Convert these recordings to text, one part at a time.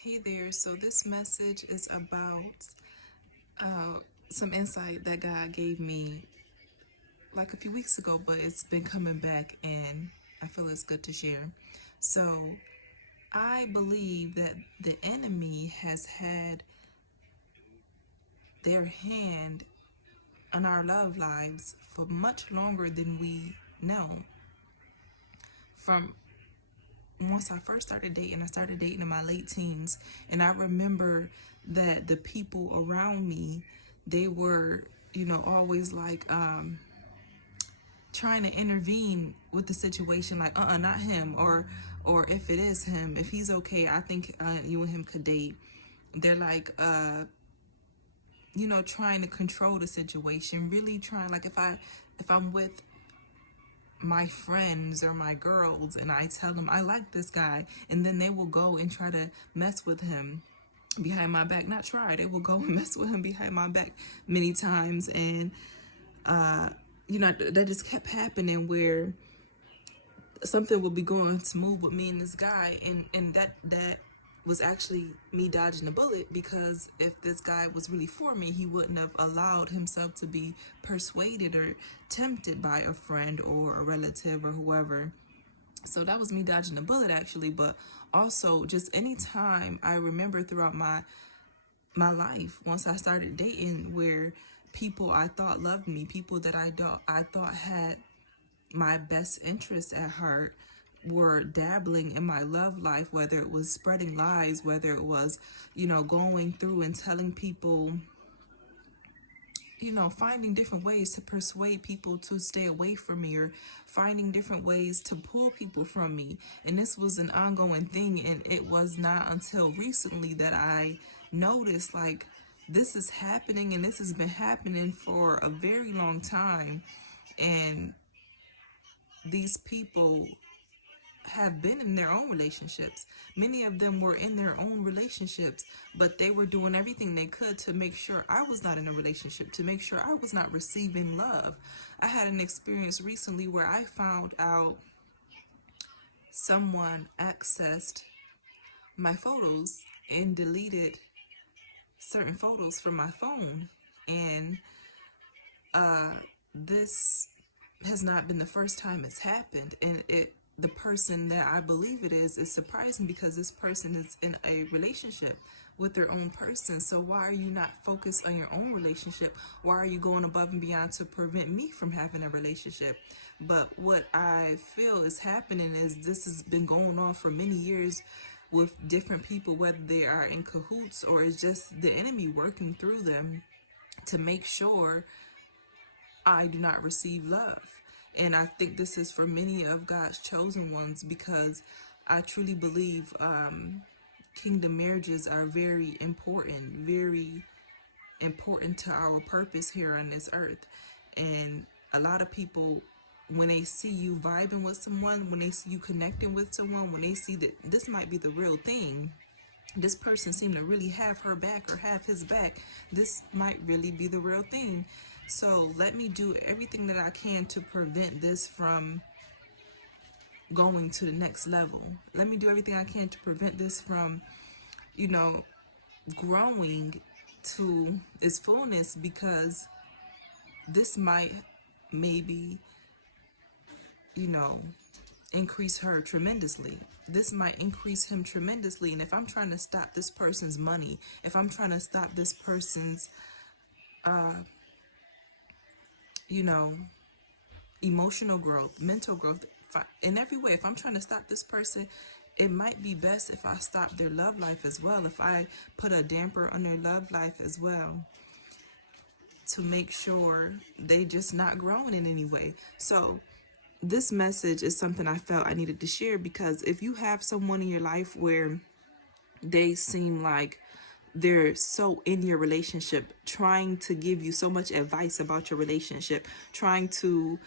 Hey there. So, this message is about some insight that God gave me like a few weeks ago, but it's been coming back and I feel it's good to share. So, I believe that the enemy has had their hand on our love lives for much longer than we know. From once I first started dating, I started dating in my late teens, and I remember that the people around me, they were, always like trying to intervene with the situation, like, not him, or if it is him, if he's okay, I think you and him could date. They're like, trying to control the situation, really trying, like, if I'm with my friends or my girls and I tell them I like this guy, and then they will go and try to mess with him behind my back. Not try, they will go and mess with him behind my back many times. And that just kept happening, where something would be going smooth with me and this guy, and that was actually me dodging a bullet, because if this guy was really for me, he wouldn't have allowed himself to be persuaded or tempted by a friend or a relative or whoever. So that was me dodging a bullet, actually. But also, just any time I remember throughout my life, once I started dating, where people I thought loved me, people that I thought had my best interest at heart, were dabbling in my love life, whether it was spreading lies, whether it was, going through and telling people, finding different ways to persuade people to stay away from me, or finding different ways to pull people from me. And this was an ongoing thing. And it was not until recently that I noticed, like, this is happening, and this has been happening for a very long time. And these people have been in their own relationships. Many of them were in their own relationships, but they were doing everything they could to make sure I was not in a relationship, to make sure I was not receiving love. I had an experience recently where I found out someone accessed my photos and deleted certain photos from my phone. And this has not been the first time it's happened. And the person that I believe it is surprising, because this person is in a relationship with their own person. So why are you not focused on your own relationship? Why are you going above and beyond to prevent me from having a relationship? But what I feel is happening is this has been going on for many years with different people, whether they are in cahoots or it's just the enemy working through them to make sure I do not receive love. And I think this is for many of God's chosen ones, because I truly believe kingdom marriages are very important to our purpose here on this earth. And a lot of people, when they see you vibing with someone, when they see you connecting with someone, when they see that this might be the real thing, this person seemed to really have her back or have his back, this might really be the real thing. So let me do everything that I can to prevent this from going to the next level. Let me do everything I can to prevent this from, you know, growing to its fullness, because this might maybe, you know, increase her tremendously. This might increase him tremendously. And if I'm trying to stop this person's money, if I'm trying to stop this person's, you know, emotional growth, mental growth, in every way, if I'm trying to stop this person, it might be best if I stop their love life as well. If I put a damper on their love life as well, to make sure they just not growing in any way. So this message is something I felt I needed to share, because if you have someone in your life where they seem like they're so in your relationship, trying to give you so much advice about your relationship, trying to,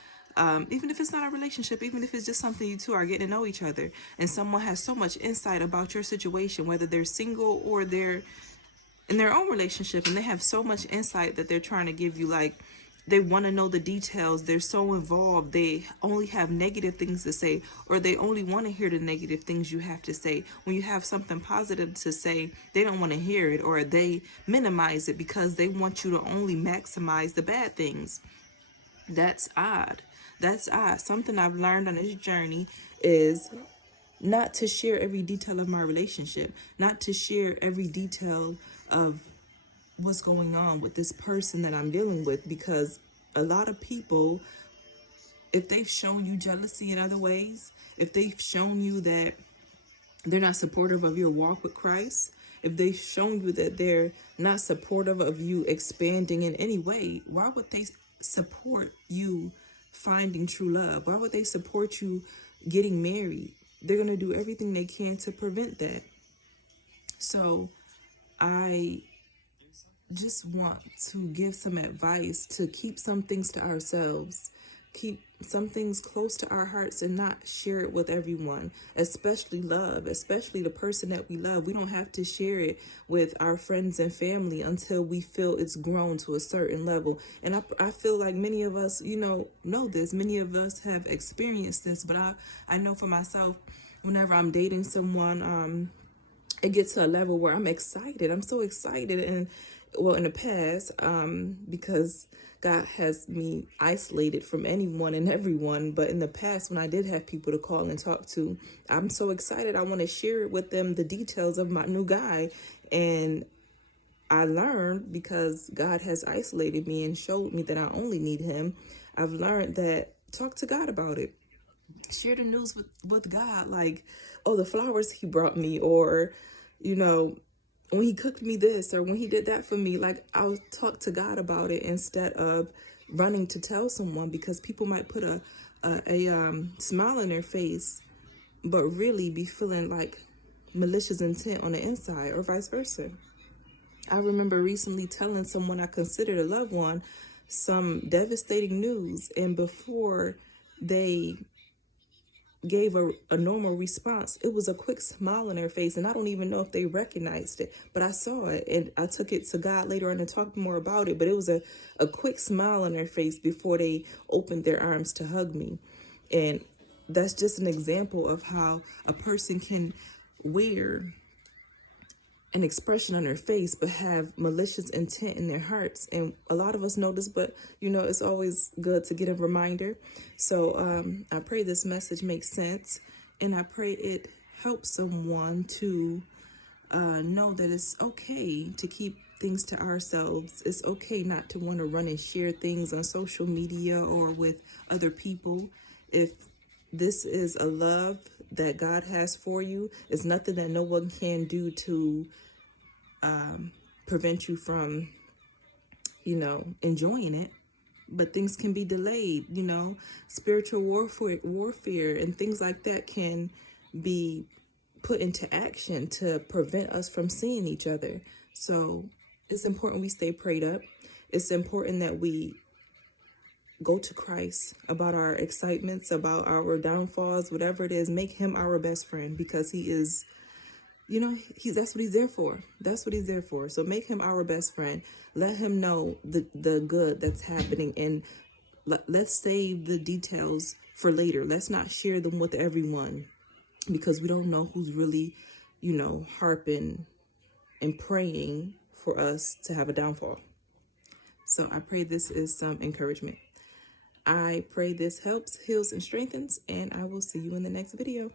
even if it's not a relationship, even if it's just something you two are getting to know each other, and someone has so much insight about your situation, whether they're single or they're in their own relationship, and they have so much insight that they're trying to give you, like, they want to know the details. They're so involved. They only have negative things to say, or they only want to hear the negative things you have to say. When you have something positive to say, they don't want to hear it, or they minimize it because they want you to only maximize the bad things. That's odd. That's odd. Something I've learned on this journey is not to share every detail of my relationship, not to share every detail of what's going on with this person that I'm dealing with, because a lot of people, if they've shown you jealousy in other ways, if they've shown you that they're not supportive of your walk with Christ, if they've shown you that they're not supportive of you expanding in any way, why would they support you finding true love? Why would they support you getting married? They're going to do everything they can to prevent that. So I just want to give some advice to keep some things to ourselves, keep some things close to our hearts, and not share it with everyone, especially love, especially the person that we love. We don't have to share it with our friends and family until we feel it's grown to a certain level. And I feel like many of us, know this. Many of us have experienced this, but I know for myself, whenever I'm dating someone, it gets to a level where I'm excited. I'm so excited. And well, in the past, because God has me isolated from anyone and everyone, but in the past, when I did have people to call and talk to, I'm so excited. I want to share with them the details of my new guy. And I learned, because God has isolated me and showed me that I only need him, I've learned that talk to God about it. Share the news with God, like, oh, the flowers he brought me, or, when he cooked me this, or when he did that for me. Like, I'll talk to God about it instead of running to tell someone, because people might put a smile on their face, but really be feeling like malicious intent on the inside, or vice versa. I remember recently telling someone I considered a loved one some devastating news, and before they gave a normal response, it was a quick smile on their face, and I don't even know if they recognized it, but I saw it, and I took it to God later on and talked more about it. But it was a quick smile on their face before they opened their arms to hug me. And that's just an example of how a person can wear an expression on their face but have malicious intent in their hearts. And a lot of us know this, but it's always good to get a reminder. So I pray this message makes sense, and I pray it helps someone to know that it's okay to keep things to ourselves. It's okay not to want to run and share things on social media or with other people. If this is a love that God has for you, it's nothing that no one can do to prevent you from, enjoying it. But things can be delayed, spiritual warfare and things like that can be put into action to prevent us from seeing each other. So it's important we stay prayed up. It's important that we go to Christ about our excitements, about our downfalls, whatever it is. Make him our best friend, because he is, that's what he's there for. That's what he's there for. So make him our best friend. Let him know the good that's happening, and let's save the details for later. Let's not share them with everyone, because we don't know who's really, harping and praying for us to have a downfall. So I pray this is some encouragement. I pray this helps, heals, and strengthens, and I will see you in the next video.